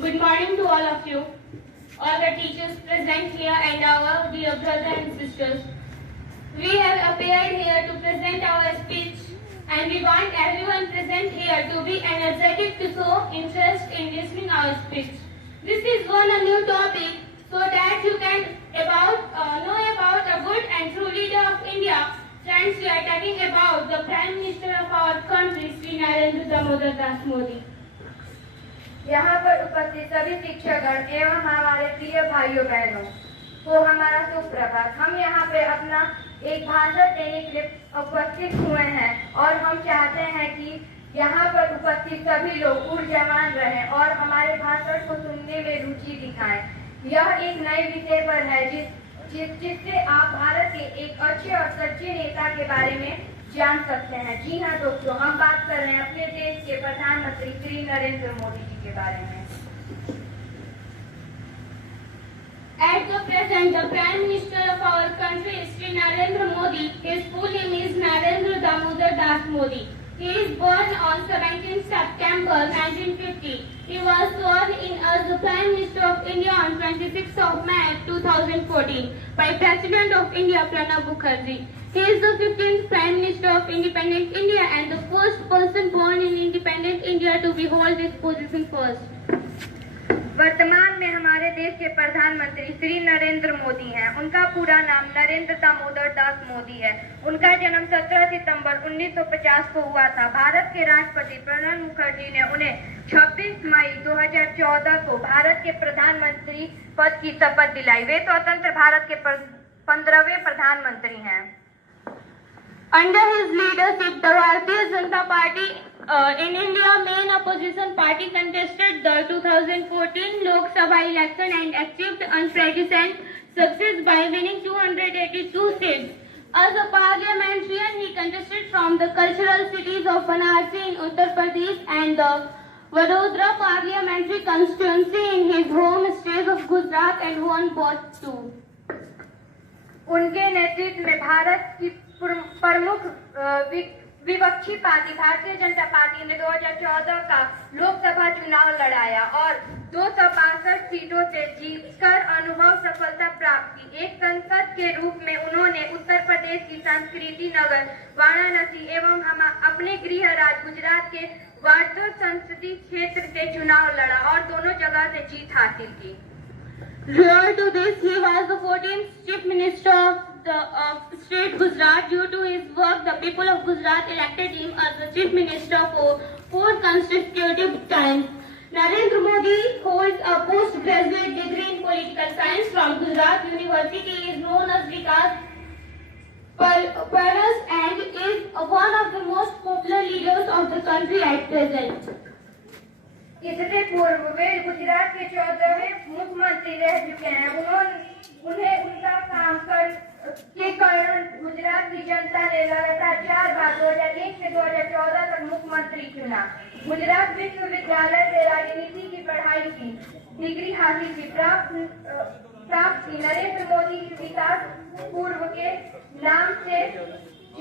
Good morning to all of you, all the teachers present here and our dear brothers and sisters. We have appeared here to present our speech and we want everyone present here to be energetic to show interest in listening our speech. This is one a new topic so that you can know about a good and true leader of India. Friends, we are talking about the Prime Minister of our country, Sri Narendra Damodar Das Modi. यहाँ पर उपस्थित सभी शिक्षकगण एवं हमारे प्रिय भाइयों बहनों को हमारा सुप्रभात। हम यहाँ पे अपना एक भाषण देने के लिए उपस्थित हुए हैं और हम चाहते हैं कि यहाँ पर उपस्थित सभी लोग ऊर्जावान रहें और हमारे भाषण को सुनने में रुचि दिखाएं। यह एक नए विषय पर है जिससे आप भारत के एक अच्छे और सच्चे नेता के बारे में जान सकते हैं। जी हाँ दोस्तों, हम बात कर रहे हैं अपने देश के प्रधानमंत्री श्री नरेंद्र मोदी जी के बारे में। At the present, the Prime Minister of our country is Sri Narendra Modi. His full name is Narendra Damodar Das Modi. He is born on 17 September 1950. He was sworn in as the Prime Minister of India on 26th of May 2014 by President of India Pranab Mukherjee. He is the 15th Prime Minister of Independent India and the first person born in independent India to hold this position first. वर्तमान में हमारे देश के प्रधानमंत्री श्री नरेंद्र मोदी हैं। उनका पूरा नाम नरेंद्र दामोदर दास मोदी है। उनका जन्म 17 सितंबर 1950 को हुआ था। भारत के राष्ट्रपति प्रणब मुखर्जी ने उन्हें 26 मई 2014 को भारत के प्रधानमंत्री पद की शपथ दिलाई। वे स्वतंत्र भारत के 15वें प्रधानमंत्री हैं। Under his leadership, the Bharatiya Janata Party in India main opposition party contested the 2014 Lok Sabha election and achieved unprecedented success by winning 282 seats. As a parliamentarian, he contested from the cultural cities of Varanasi in Uttar Pradesh and the Vadodara parliamentary constituency in his home state of Gujarat and won both too. उनके नेतृत्व में भारत की प्रमुख विपक्षी party Bharatiya Janata party ने 2014 का लोकसभा चुनाव लड़ाया और 262 सीटों से जीतकर अनुभव सफलता प्राप्त की। एक संसद के रूप में उन्होंने उत्तर प्रदेश की संस्कृति नगर वाराणसी एवं अपने गृह राज्य गुजरात के वाडोदरा संसदीय क्षेत्र से चुनाव लड़ा और दोनों जगह से जीत हासिल की। Prior to this, he was the 14th Chief Minister of State Gujarat. Due to his work, the people of Gujarat elected him as the Chief Minister for 4 consecutive times. Narendra Modi holds a postgraduate degree in political science from Gujarat University. He is known as Vikas Paras and is one of the most popular leaders of the country at present. इससे पूर्व वे गुजरात के 14वें मुख्यमंत्री रह चुके हैं। उन्हें उनका काम के कारण गुजरात की जनता ने लगातार 4 बार 2001 से 2014 तक मुख्यमंत्री चुना। गुजरात विश्वविद्यालय से राजनीति की पढ़ाई की डिग्री हासिल की प्राप्त की। नरेंद्र मोदी विकास पूर्व के नाम से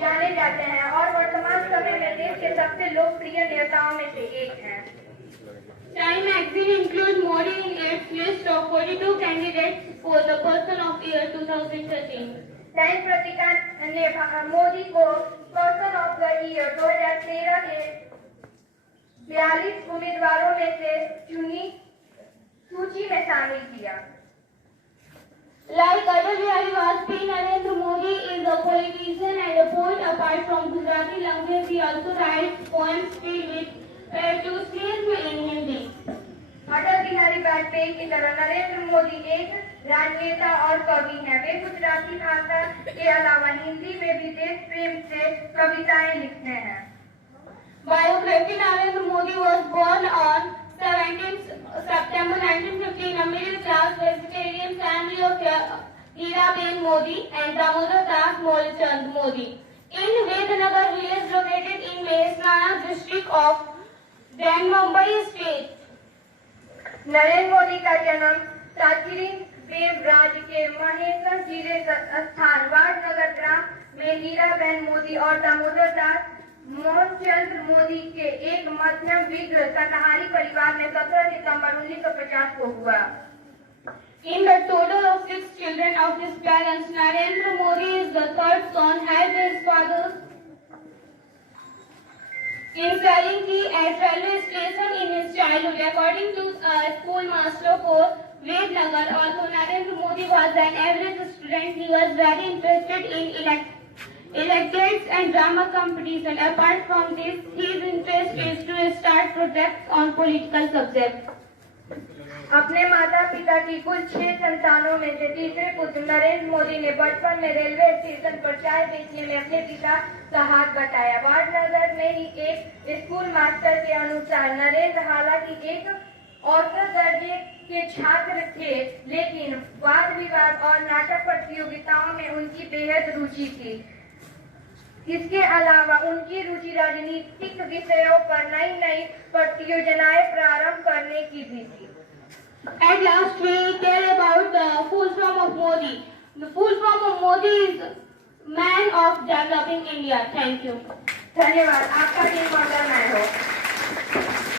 जाने जाते हैं और वर्तमान समय में देश के सबसे लोकप्रिय नेताओं में से एक हैं। Time magazine includes Modi in its list of 42 candidates for the Person of Year 2013. Time पत्रिका ने मोदी को पर्सन ऑफ द ईयर 2013 के 42 उम्मीदवारों में से चुनी सूची में शामिल किया। Like Atal Bihari Vajpayee, Narendra Modi is a politician and a poet. Apart from Gujarati language, he also writes poems filled with patriotism in Hindi. Atal Bihari Vajpayee की तरह नरेंद्र मोदी एक राजनेता और कवि हैं। वे गुजराती भाषा के अलावा हिंदी में भी देश प्रेम से कविताएं लिखते हैं। Biography: Narendra Modi was born on 17 September 1950 in a middle-class vegetarian family of Hiraben Modi and Damodar Das Molchand Modi in Vedanagar village located in Mehsana district of then Mumbai state. Narendra Modi का जन्म साचिरी देव राज्य के महेश्वर जिले स्थान वाडनगर ग्राम में हीराबेन मोदी और दामोदर दास मोहनचंद्र मोदी के एक मध्यम वर्ग शाकाहारी परिवार में 17 सितंबर 1950 को हुआ। In the total of 6 children of his parents, Narendra Modi is the third son, has his father in selling tea at railway station in his childhood. According to schoolmaster for Vednagar, although Narendra Modi was an average student, he was very interested in elections and drama competition. Apart from this, his interest is to start projects on political subjects. अपने माता पिता की कुल 6 संतानों में से तीसरे पुत्र नरेंद्र मोदी ने बचपन में रेलवे स्टेशन पर चाय बेचने में अपने पिता का हाथ बटाया। वाडनगर में ही एक स्कूल मास्टर के अनुसार नरेंद्र हालांकि एक औसत दर्जे के छात्र थे, लेकिन वाद विवाद और नाटक प्रतियोगिताओं में उनकी बेहद रुचि थी। इसके अलावा उनकी रुचि राजनीतिक विषयों पर नई नई परियोजनाएं प्रारंभ करने की भी थी। At last, we tell about the full form of Modi. The full form of Modi is Man of Developing India. Thank you. धन्यवाद। आपका दिन मंगलमय हो।